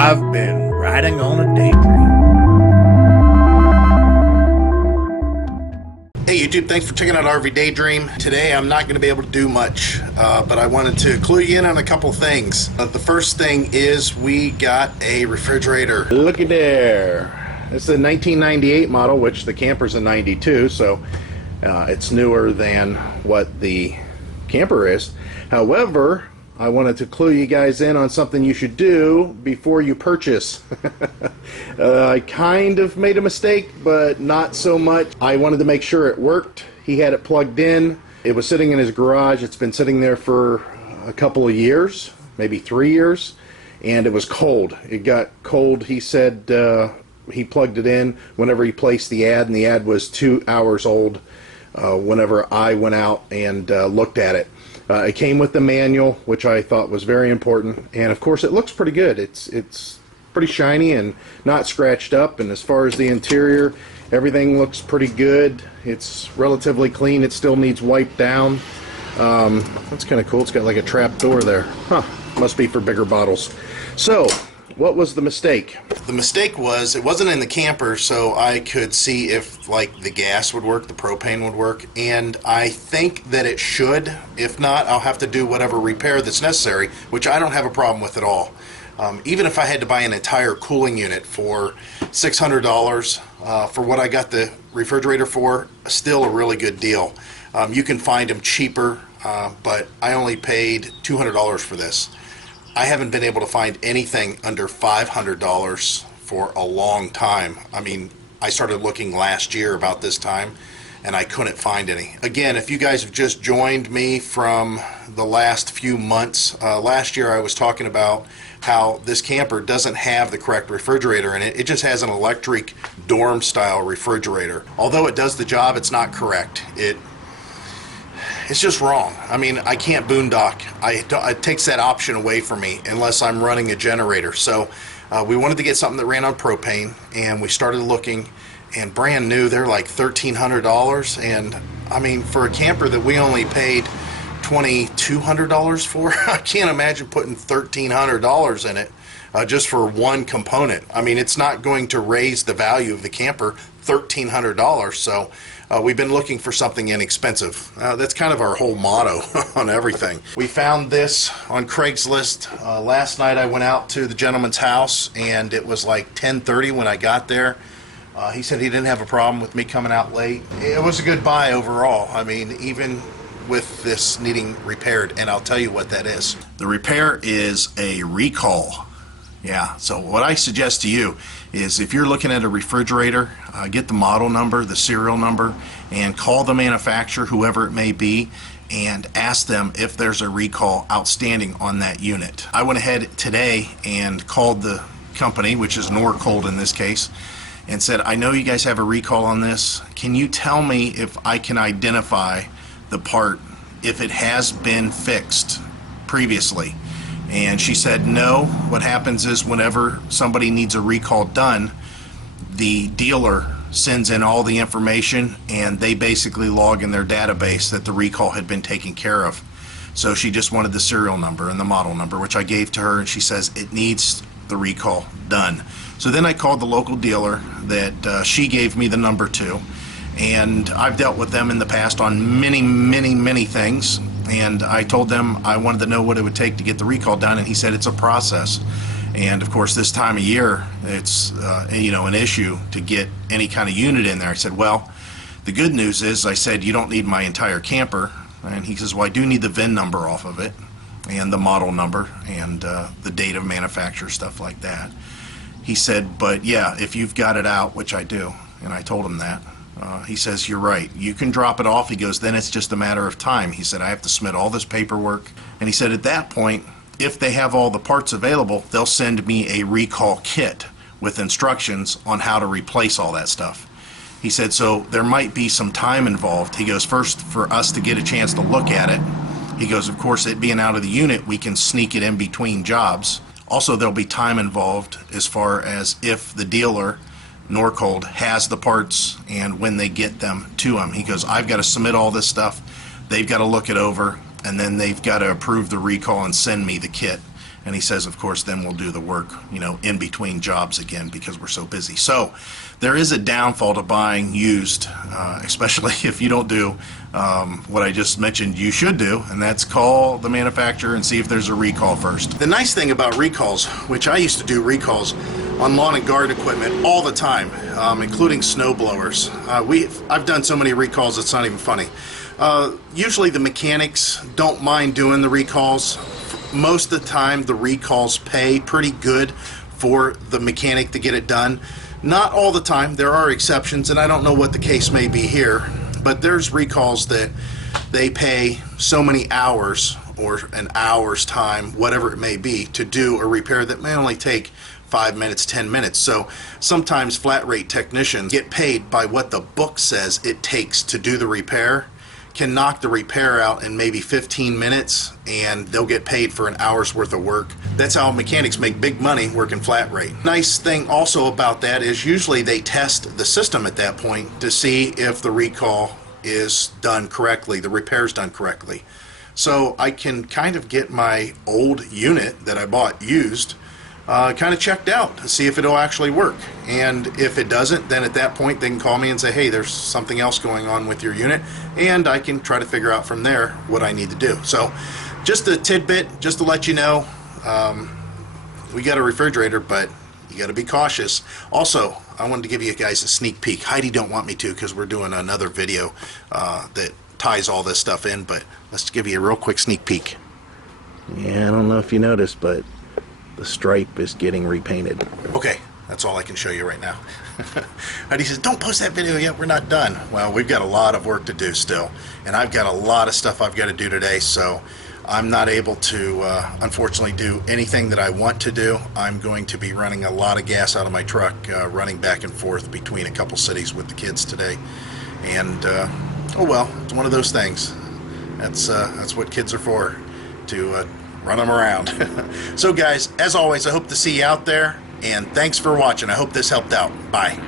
I've been riding on a daydream. Hey YouTube, thanks for checking out RV Daydream. Today I'm not going to be able to do much, but I wanted to clue you in on a couple things. The first thing is we got a refrigerator. Looky there. This is a 1998 model, which the camper's a 92, so it's newer than what the camper is. However, I wanted to clue you guys in on something you should do before you purchase. I kind of made a mistake, but not so much. I wanted to make sure it worked. He had it plugged in. It was sitting in his garage. It's been sitting there for a couple of years, maybe 3 years, and it was cold. It got cold. He said he plugged it in whenever he placed the ad, and the ad was 2 hours old whenever I went out and looked at it. It came with the manual, which I thought was very important, and of course it looks pretty good. It's pretty shiny and not scratched up, and as far as the interior, everything looks pretty good. It's relatively clean. It still needs wiped down. That's kind of cool. It's got like a trap door there. Huh, must be for bigger bottles. So, what was the mistake? The mistake was it wasn't in the camper, so I could see if like the gas would work, the propane would work, and I think that it should. If not, I'll have to do whatever repair that's necessary, which I don't have a problem with at all. Even if I had to buy an entire cooling unit for $600 for what I got the refrigerator for, still a really good deal. You can find them cheaper, but I only paid $200 for this. I haven't been able to find anything under $500 for a long time. I mean, I started looking last year about this time, and I couldn't find any. Again, if you guys have just joined me from the last few months, last year I was talking about how this camper doesn't have the correct refrigerator in it. It just has an electric dorm style refrigerator. Although it does the job, it's not correct. It's just wrong. I mean, I can't boondock. It takes that option away from me unless I'm running a generator. So we wanted to get something that ran on propane, and we started looking, and brand new, they're like $1,300. And I mean, for a camper that we only paid $2,200 for, I can't imagine putting $1,300 in it just for one component. I mean, it's not going to raise the value of the camper $1,300. So we've been looking for something inexpensive. That's kind of our whole motto on everything. We found this on Craigslist. Last night I went out to the gentleman's house, and it was like 10:30 when I got there. He said he didn't have a problem with me coming out late. It was a good buy overall. I mean, even with this needing repaired, and I'll tell you what that is. The repair is a recall. Yeah, so what I suggest to you is if you're looking at a refrigerator, get the model number, the serial number, and call the manufacturer, whoever it may be, and ask them if there's a recall outstanding on that unit. I went ahead today and called the company, which is Norcold in this case, and said, I know you guys have a recall on this. Can you tell me if I can identify the part, if it has been fixed previously? And she said no. What happens is whenever somebody needs a recall done, the dealer sends in all the information, and they basically log in their database that the recall had been taken care of. So she just wanted the serial number and the model number, which I gave to her, and she says it needs the recall done. So then I called the local dealer that she gave me the number to, and I've dealt with them in the past on many things. And I told them I wanted to know what it would take to get the recall done, and he said it's a process. And of course, this time of year, it's an issue to get any kind of unit in there. I said, well, the good news is, I said, you don't need my entire camper. And he says, well, I do need the VIN number off of it, and the model number, and the date of manufacture, stuff like that. He said, but yeah, if you've got it out, which I do, and I told him that. He says, you're right, you can drop it off. He goes, then it's just a matter of time. He said, I have to submit all this paperwork. And he said, at that point, if they have all the parts available, they'll send me a recall kit with instructions on how to replace all that stuff. He said, so there might be some time involved. He goes, first, for us to get a chance to look at it. He goes, of course, it being out of the unit, we can sneak it in between jobs. Also, there'll be time involved as far as if the dealer, Norcold, has the parts and when they get them to him. He goes, I've got to submit all this stuff. They've got to look it over, and then they've got to approve the recall and send me the kit. And he says, of course, then we'll do the work, in between jobs again because we're so busy. So there is a downfall to buying used, especially if you don't do what I just mentioned you should do, and that's call the manufacturer and see if there's a recall first. The nice thing about recalls, which I used to do recalls on lawn and garden equipment all the time, including snow blowers. I've done so many recalls it's not even funny. Usually the mechanics don't mind doing the recalls. Most of the time the recalls pay pretty good for the mechanic to get it done. Not all the time, there are exceptions, and I don't know what the case may be here, but there's recalls that they pay so many hours or an hour's time, whatever it may be, to do a repair that may only take 5 minutes, 10 minutes. So sometimes flat rate technicians get paid by what the book says it takes to do the repair, can knock the repair out in maybe 15 minutes, and they'll get paid for an hour's worth of work. That's how mechanics make big money working flat rate. Nice thing also about that is usually they test the system at that point to see if the recall is done correctly, the repair's done correctly. So I can kind of get my old unit that I bought used kind of checked out to see if it'll actually work. And if it doesn't, then at that point they can call me and say, hey, there's something else going on with your unit, and I can try to figure out from there what I need to do. So just a tidbit, just to let you know, we got a refrigerator, but you got to be cautious. Also, I wanted to give you guys a sneak peek. Heidi don't want me to because we're doing another video that ties all this stuff in, but let's give you a real quick sneak peek. Yeah, I don't know if you noticed, but the stripe is getting repainted. Okay, that's all I can show you right now. Heidi says, don't post that video yet, we're not done. Well, we've got a lot of work to do still, and I've got a lot of stuff I've got to do today, so I'm not able to, unfortunately, do anything that I want to do. I'm going to be running a lot of gas out of my truck, running back and forth between a couple cities with the kids today. And, oh well, it's one of those things. That's what kids are for, to run them around. So guys, as always, I hope to see you out there, and thanks for watching. I hope this helped out. Bye.